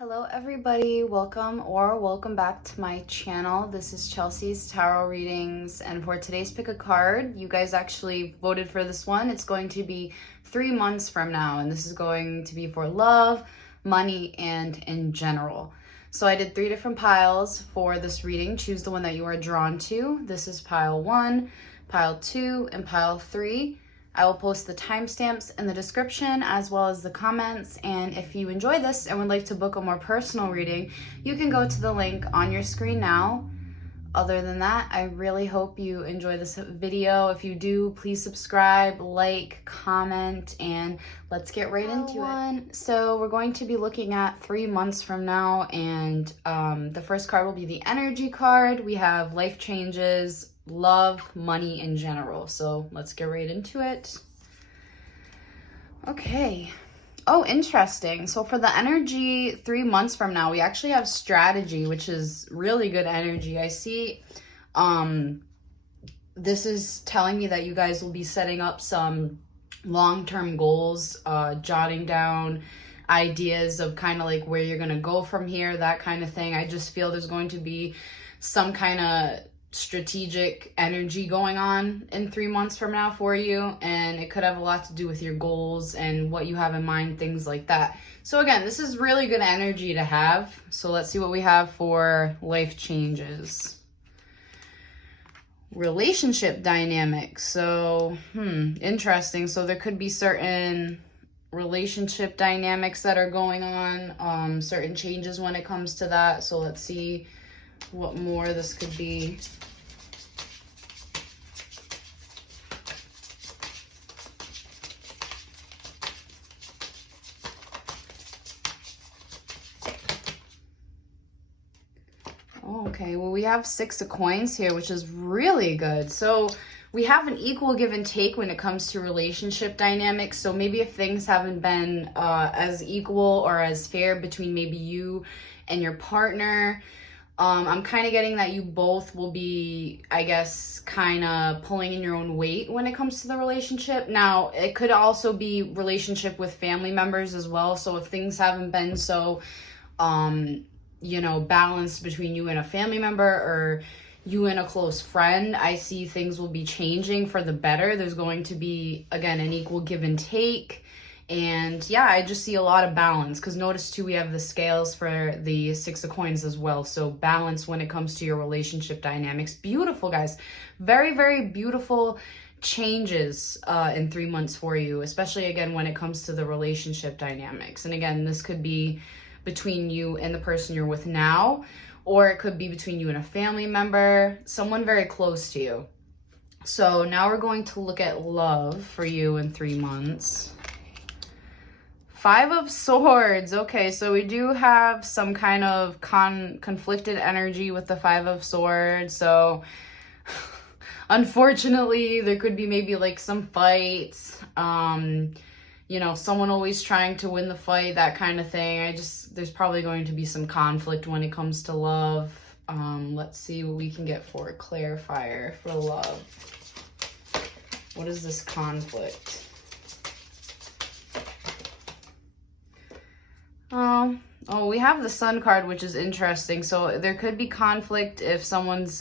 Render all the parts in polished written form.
Hello everybody, welcome back to my channel. This is Chelsea's Tarot Readings, and for today's pick a card, you guys actually voted for this one. It's going to be 3 months from now, and this is going to be for love, money, and in general. So I did 3 different piles for this reading. Choose the one that you are drawn to. This is pile 1, pile 2, and pile 3. I will post the timestamps in the description as well as the comments, and if you enjoy this and would like to book a more personal reading, you can go to the link on your screen now. Other than that, I really hope you enjoy this video. If you do, please subscribe, like, comment, and let's get right into it. So we're going to be looking at 3 months from now, and the first card will be the energy card. We have life changes, love, money in general. So let's get right into it. Okay. Oh, interesting. So for the energy 3 months from now, we actually have strategy, which is really good energy. I see this is telling me that you guys will be setting up some long-term goals, jotting down ideas of kind of like where you're going to go from here, that kind of thing. I just feel there's going to be some kind of strategic energy going on in 3 months from now for you, and it could have a lot to do with your goals and what you have in mind, things like that. So again, this is really good energy to have. So let's see what we have for life changes. Relationship dynamics. So interesting. So there could be certain relationship dynamics that are going on, certain changes when it comes to that. So let's see what more this could be. Okay, well, we have 6 of coins here, which is really good. So we have an equal give and take when it comes to relationship dynamics. So maybe if things haven't been as equal or as fair between maybe you and your partner, I'm kind of getting that you both will be, I guess, kind of pulling in your own weight when it comes to the relationship. Now, it could also be relationship with family members as well. So if things haven't been so, balanced between you and a family member or you and a close friend, I see things will be changing for the better. There's going to be, again, an equal give and take. And yeah, I just see a lot of balance, because notice too, we have the scales for the 6 of coins as well. So balance when it comes to your relationship dynamics. Beautiful, guys. Very, very beautiful changes in 3 months for you, especially again when it comes to the relationship dynamics. And again, this could be between you and the person you're with now, or it could be between you and a family member, someone very close to you. So now we're going to look at love for you in 3 months. 5 of Swords. Okay, so we do have some kind of conflicted energy with the 5 of Swords. So unfortunately, there could be maybe like some fights. Someone always trying to win the fight, that kind of thing. There's probably going to be some conflict when it comes to love. Let's see what we can get for a clarifier for love. What is this conflict? Oh, we have the Sun card, which is interesting. So there could be conflict if someone's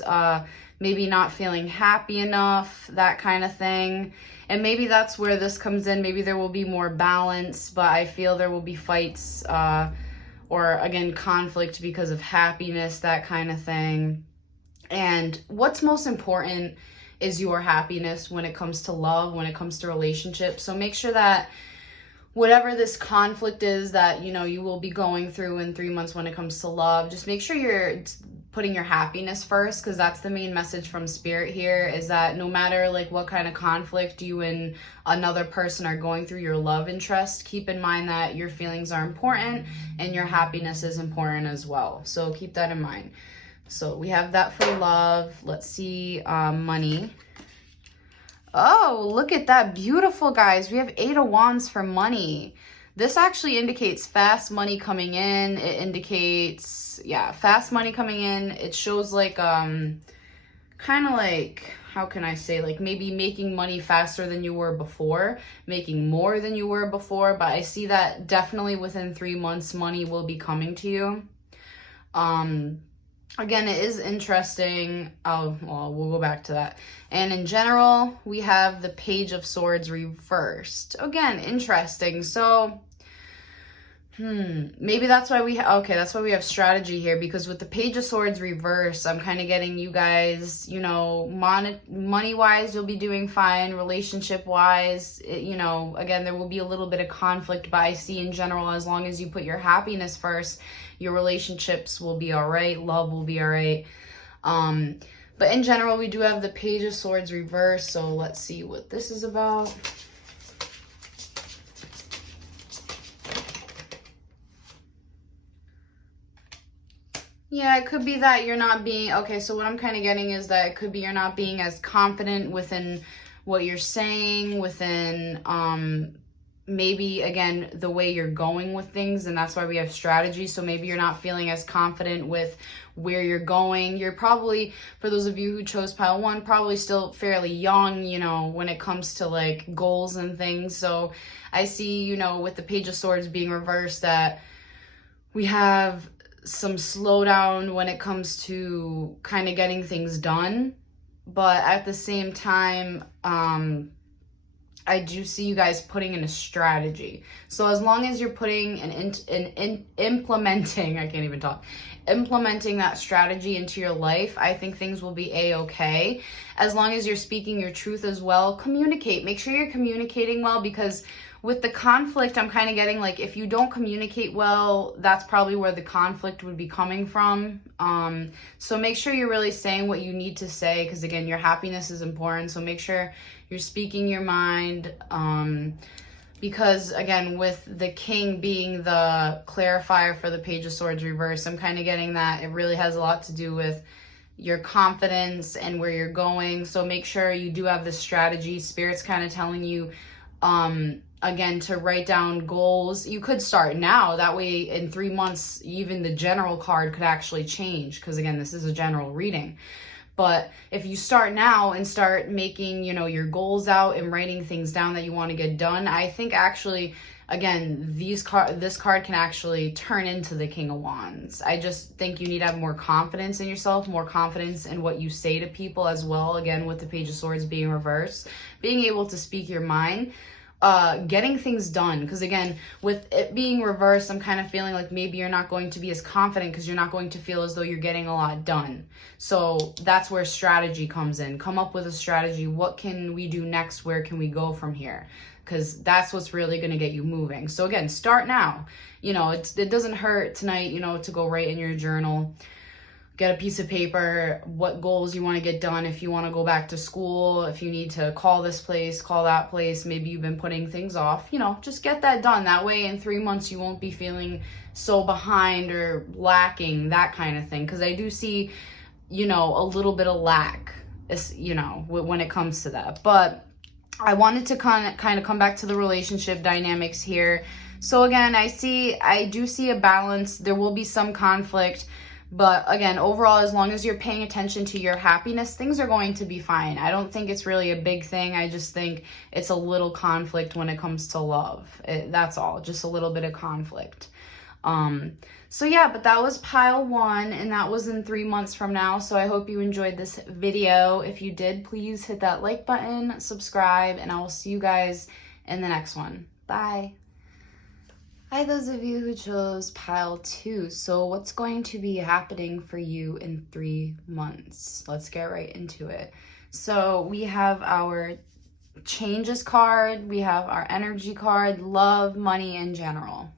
maybe not feeling happy enough, that kind of thing. And maybe that's where this comes in. Maybe there will be more balance, but I feel there will be fights or, again, conflict because of happiness, that kind of thing. And what's most important is your happiness when it comes to love, when it comes to relationships. So make sure that whatever this conflict is that, you will be going through in 3 months when it comes to love, just make sure you're putting your happiness first, because that's the main message from Spirit here, is that no matter like what kind of conflict you and another person are going through, your love interest, keep in mind that your feelings are important and your happiness is important as well. So keep that in mind. So we have that for love. Let's see, money. Oh, look at that. Beautiful, guys. We have 8 of Wands for money. This actually indicates fast money coming in. It indicates, fast money coming in. It shows like, kind of like, how can I say, like maybe making money faster than you were before, making more than you were before, but I see that definitely within 3 months, money will be coming to you. Again, it is interesting. Oh, well, we'll go back to that. And in general, we have the Page of Swords reversed. Again, interesting. So, maybe that's why that's why we have strategy here, because with the Page of Swords reverse, I'm kind of getting you guys, you know, money-wise, you'll be doing fine. Relationship-wise, you know, again, there will be a little bit of conflict, but I see in general, as long as you put your happiness first, your relationships will be all right. Love will be all right. But in general, we do have the Page of Swords reverse. So let's see what this is about. Yeah, it could be that you're not being, okay, so what I'm kind of getting is that it could be you're not being as confident within what you're saying, within, maybe, again, the way you're going with things, and that's why we have strategy. So maybe you're not feeling as confident with where you're going. You're probably, for those of you who chose pile 1, probably still fairly young, you know, when it comes to like goals and things. So I see, you know, with the Page of Swords being reversed, that we have some slowdown when it comes to kind of getting things done. But at the same time, I do see you guys putting in a strategy. So as long as you're putting and implementing, I can't even talk, implementing that strategy into your life, I think things will be a-okay. As long as you're speaking your truth as well, communicate. Make sure you're communicating well, because with the conflict, I'm kind of getting like, if you don't communicate well, that's probably where the conflict would be coming from. So make sure you're really saying what you need to say, because again, your happiness is important. So make sure you're speaking your mind. Because again, with the King being the clarifier for the Page of Swords reverse, I'm kind of getting that it really has a lot to do with your confidence and where you're going. So make sure you do have this strategy. Spirit's kind of telling you, again, to write down goals. You could start now. That way in 3 months, even the general card could actually change, because again, this is a general reading. But if you start now and start making, you know, your goals out and writing things down that you want to get done, I think actually, again, this card can actually turn into the King of Wands. I just think you need to have more confidence in yourself, more confidence in what you say to people as well. Again, with the Page of Swords being reversed, being able to speak your mind, getting things done. Because again, with it being reversed, I'm kind of feeling like maybe you're not going to be as confident, because you're not going to feel as though you're getting a lot done. So that's where strategy comes in. Come up with a strategy. What can we do next? Where can we go from here? Because that's what's really going to get you moving. So again, start now. You know, it doesn't hurt tonight, you know, to go write in your journal. Get a piece of paper, what goals you want to get done. If you want to go back to school, if you need to call this place, call that place, maybe you've been putting things off, you know, just get that done. That way in 3 months, you won't be feeling so behind or lacking, that kind of thing. Because I do see, you know, a little bit of lack, you know, when it comes to that. But I wanted to kind of come back to the relationship dynamics here. So again, I do see a balance. There will be some conflict. But again, overall, as long as you're paying attention to your happiness, things are going to be fine. I don't think it's really a big thing. I just think it's a little conflict when it comes to love. That's all, just a little bit of conflict. So yeah, but that was pile 1, and that was in 3 months from now. So I hope you enjoyed this video. If you did, please hit that like button, subscribe, and I will see you guys in the next one. Bye. Hi, those of you who chose pile 2. So what's going to be happening for you in 3 months? Let's get right into it. So we have our changes card, we have our energy card, love, money in general.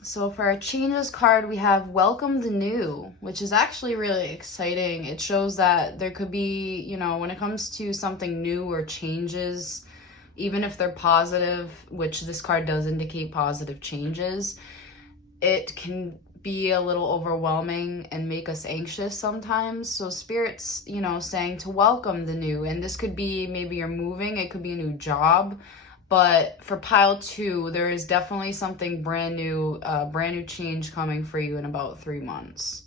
So for our changes card, we have welcome the new, which is actually really exciting. It shows that there could be, you know, when it comes to something new or changes, even if they're positive, which this card does indicate positive changes, it can be a little overwhelming and make us anxious sometimes. So Spirit's, you know, saying to welcome the new. And this could be maybe you're moving, it could be a new job. But for pile 2, there is definitely something brand new change coming for you in about 3 months.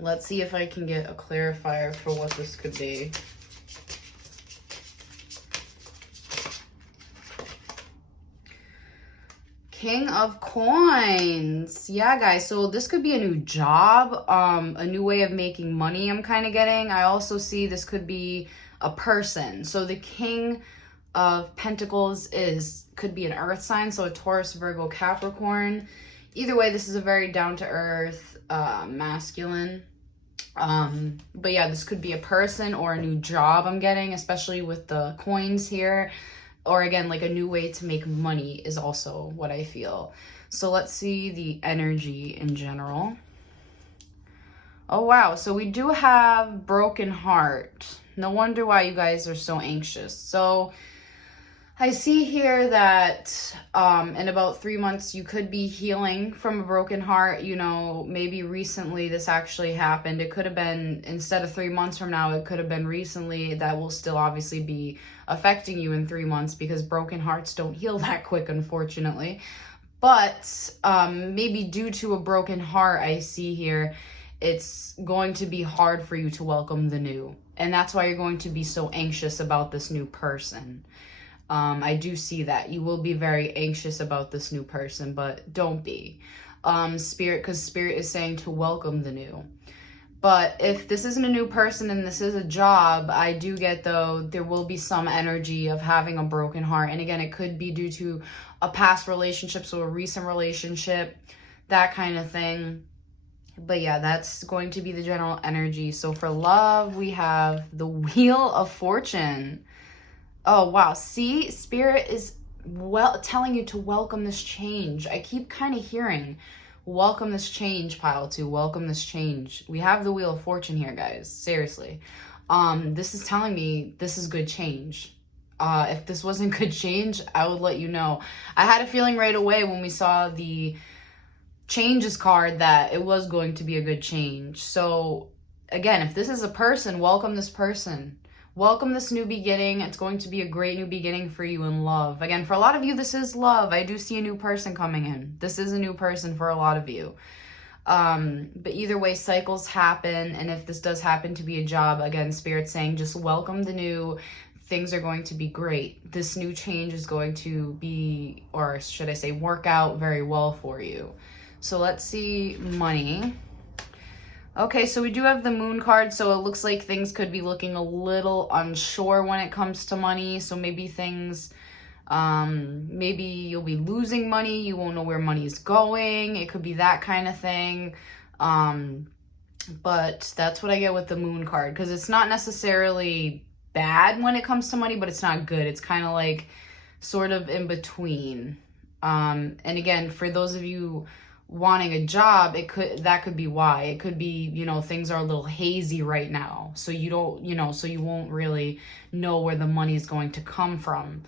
Let's see if I can get a clarifier for what this could be. King of Coins. Yeah, guys, so this could be a new job, a new way of making money I'm kind of getting. I also see this could be a person. So the King of Pentacles could be an earth sign, so a Taurus, Virgo, Capricorn. Either way, this is a very down-to-earth masculine. But yeah, this could be a person or a new job I'm getting, especially with the coins here. Or again, like a new way to make money is also what I feel. So let's see the energy in general. Oh, wow. So we do have broken heart. No wonder why you guys are so anxious. So I see here that in about 3 months, you could be healing from a broken heart. You know, maybe recently this actually happened. It could have been, instead of 3 months from now, it could have been recently. That will still obviously be affecting you in 3 months because broken hearts don't heal that quick, unfortunately. But maybe due to a broken heart, I see here, it's going to be hard for you to welcome the new. And that's why you're going to be so anxious about this new person. I do see that. You will be very anxious about this new person, but don't be. Spirit, because Spirit is saying to welcome the new. But if this isn't a new person and this is a job, I do get, though, there will be some energy of having a broken heart. And again, it could be due to a past relationship, so a recent relationship, that kind of thing. But yeah, that's going to be the general energy. So for love, we have the Wheel of Fortune. Oh, wow. See, Spirit is telling you to welcome this change. I keep kind of hearing, welcome this change, pile two. Welcome this change. We have the Wheel of Fortune here, guys. Seriously. This is telling me this is good change. If this wasn't good change, I would let you know. I had a feeling right away when we saw the changes card that it was going to be a good change. So again, if this is a person, welcome this person. Welcome this new beginning. It's going to be a great new beginning for you in love. Again, for a lot of you, this is love. I do see a new person coming in. This is a new person for a lot of you. But either way, cycles happen. And if this does happen to be a job, again, Spirit's saying just welcome the new. Things are going to be great. This new change is going to be, or should I say, work out very well for you. So let's see money. Okay, so we do have the Moon card, so it looks like things could be looking a little unsure when it comes to money. So maybe things, maybe you'll be losing money. You won't know where money is going. It could be that kind of thing. But that's what I get with the Moon card, because it's not necessarily bad when it comes to money, but it's not good. It's kind of like sort of in between. And again, for those of you wanting a job, that could be why. It could be, you know, things are a little hazy right now, so you don't, you know, so you won't really know where the money is going to come from.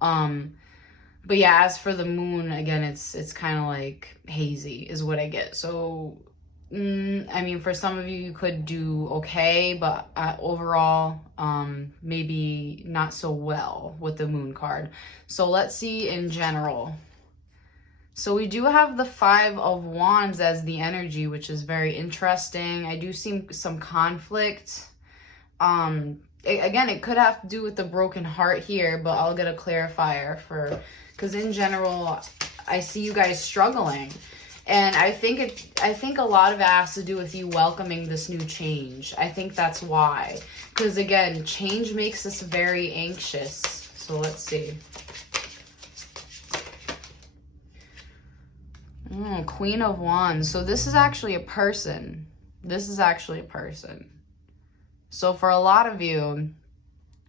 But yeah, as for the Moon, again, it's kind of like hazy is what I get. So I mean, for some of you, you could do okay, but overall, maybe not so well with the Moon card. So let's see in general. So we do have the Five of Wands as the energy, which is very interesting. I do see some conflict. Again, it could have to do with the broken heart here, but I'll get a clarifier because in general, I see you guys struggling. And I think a lot of it has to do with you welcoming this new change. I think that's why. Because again, change makes us very anxious. So let's see. Queen of Wands. So this is actually a person. This is actually a person. So for a lot of you,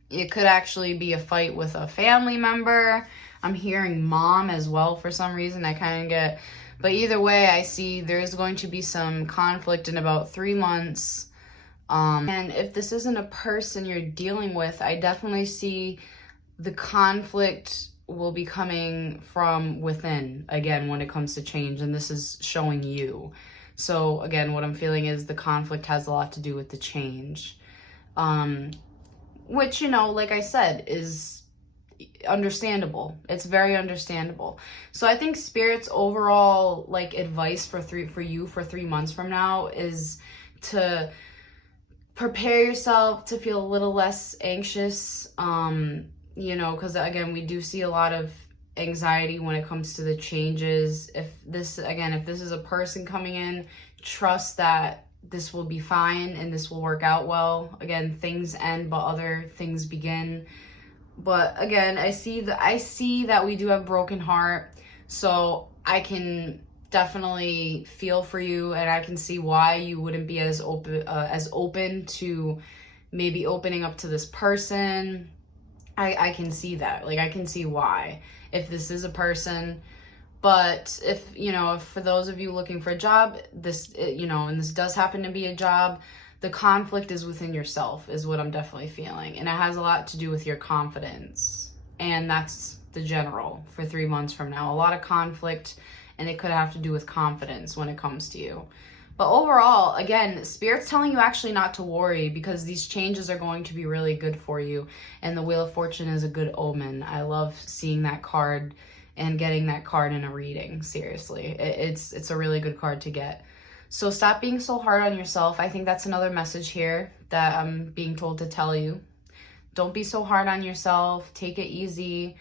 it could actually be a fight with a family member. I'm hearing mom as well for some reason. I kind of get... But either way, I see there's going to be some conflict in about 3 months. And if this isn't a person you're dealing with, I definitely see the conflict will be coming from within, again, when it comes to change. And this is showing you. So again, what I'm feeling is the conflict has a lot to do with the change. Which, you know, like I said, is understandable. It's very understandable. So I think Spirit's overall like advice for you for 3 months from now is to prepare yourself to feel a little less anxious, you know, because again, we do see a lot of anxiety when it comes to the changes. If this is a person coming in, trust that this will be fine and this will work out well. Again, things end, but other things begin. But again, I see that we do have broken heart, so I can definitely feel for you, and I can see why you wouldn't be as open to maybe opening up to this person. I can see that. Like, I can see why, if this is a person. But if, you know, if for those of you looking for a job, this, you know, and this does happen to be a job, the conflict is within yourself, is what I'm definitely feeling. And it has a lot to do with your confidence. And that's the general for 3 months from now. A lot of conflict, and it could have to do with confidence when it comes to you. But overall, again, Spirit's telling you actually not to worry, because these changes are going to be really good for you. And the Wheel of Fortune is a good omen. I love seeing that card and getting that card in a reading. Seriously, it's a really good card to get. So stop being so hard on yourself. I think that's another message here that I'm being told to tell you. Don't be so hard on yourself. Take it easy.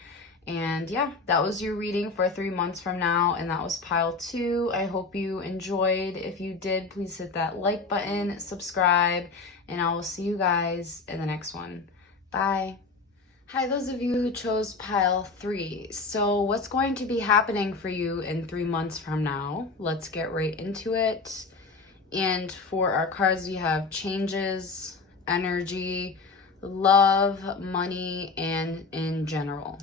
And yeah, that was your reading for 3 months from now, and that was pile 2. I hope you enjoyed. If you did, please hit that like button, subscribe, and I will see you guys in the next one. Bye. Hi, those of you who chose pile 3. So what's going to be happening for you in 3 months from now? Let's get right into it. And for our cards, we have changes, energy, love, money, and in general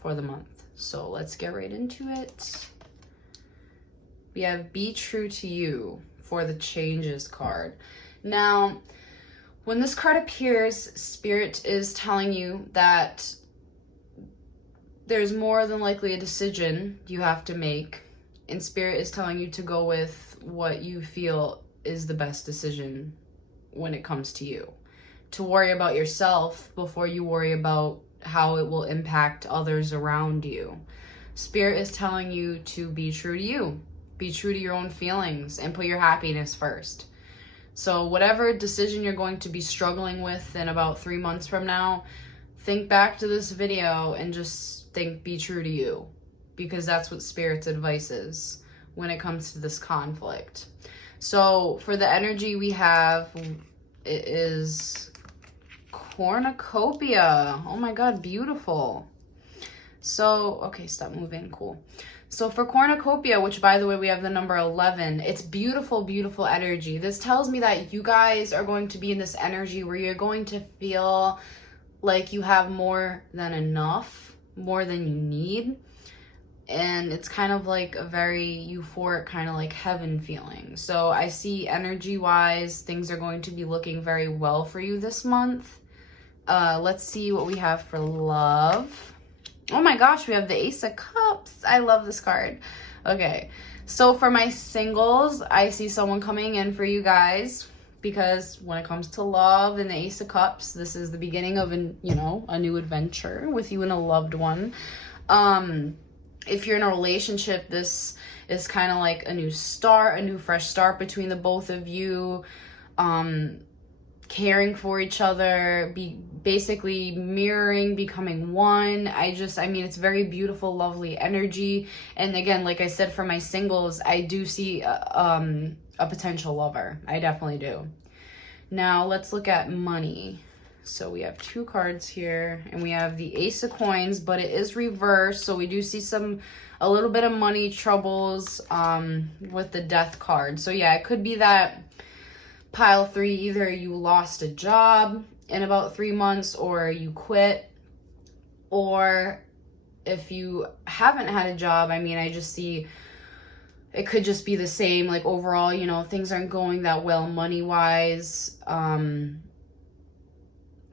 for the month. So let's get right into it. We have be true to you for the changes card. Now, when this card appears, Spirit is telling you that there's more than likely a decision you have to make, and Spirit is telling you to go with what you feel is the best decision when it comes to you. To worry about yourself before you worry about how it will impact others around you. Spirit is telling you to be true to you. Be true to your own feelings and put your happiness first. So whatever decision you're going to be struggling with in about 3 months from now, think back to this video and just think, be true to you, because that's what Spirit's advice is when it comes to this conflict. So for the energy we have, it is cornucopia. Oh my God, beautiful. So, okay, stop moving, cool. So for cornucopia, which by the way, we have the number 11, it's beautiful, beautiful energy. This tells me that you guys are going to be in this energy where you're going to feel like you have more than enough, more than you need. And it's kind of like a very euphoric, kind of like heaven feeling. So I see energy-wise, things are going to be looking very well for you this month. Let's see what we have for love. Oh my gosh, we have the Ace of Cups. I love this card. Okay, so for my singles, I see someone coming in for you guys, because when it comes to love and the Ace of Cups, this is the beginning of a new adventure with you and a loved one. If you're in a relationship, this is kind of like a new start, a new fresh start between the both of you. Caring for each other, basically mirroring, becoming one. I mean, it's very beautiful, lovely energy. And again, like I said, for my singles, I do see a potential lover. I definitely do. Now let's look at money. So we have 2 cards here, and we have the Ace of Coins, but it is reversed. So we do see a little bit of money troubles with the Death card. So yeah, it could be that pile 3, either you lost a job in about 3 months, or you quit, or if you haven't had a job, I mean, I just see it could just be the same, like overall, things aren't going that well money-wise.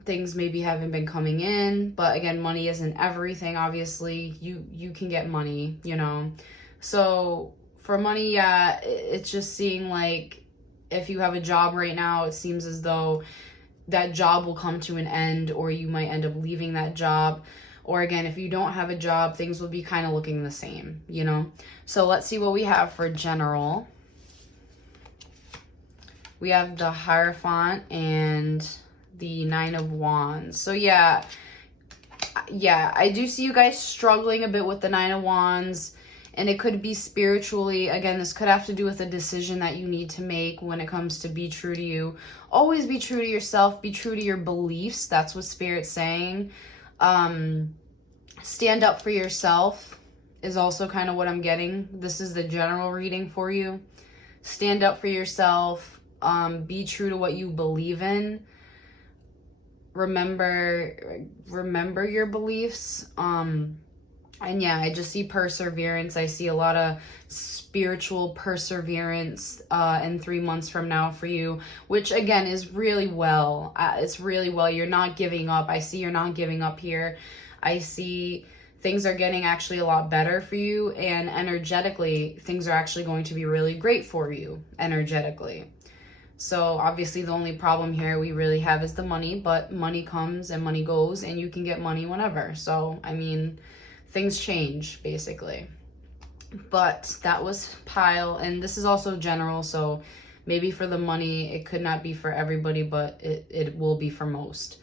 Things maybe haven't been coming in, but again, money isn't everything. Obviously, you can get money, So for money, yeah, it's just seeing like, if you have a job right now, it seems as though that job will come to an end, or you might end up leaving that job. Or again, if you don't have a job, things will be kind of looking the same, So let's see what we have for general. We have the Hierophant and the Nine of Wands. So yeah, I do see you guys struggling a bit with the Nine of Wands, and it could be spiritually. Again, this could have to do with a decision that you need to make when it comes to be true to you. Always be true to yourself, be true to your beliefs. That's what Spirit's saying. Stand up for yourself is also kind of what I'm getting. This is the general reading for you. Stand up for yourself. Be true to what you believe in. Remember your beliefs. And yeah, I just see perseverance. I see a lot of spiritual perseverance in 3 months from now for you, which again is really well. It's really well. You're not giving up. I see you're not giving up here. I see things are getting actually a lot better for you, and energetically, things are actually going to be really great for you energetically. So obviously the only problem here we really have is the money, but money comes and money goes, and you can get money whenever. So, I mean, things change basically. But that was pile, and this is also general, so maybe for the money, it could not be for everybody, but it will be for most.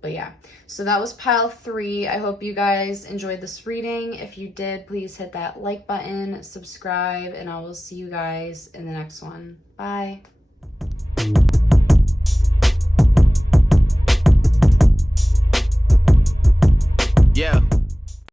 But yeah, so that was pile 3. I hope you guys enjoyed this reading. If you did, please hit that like button, subscribe, and I will see you guys in the next one. Bye.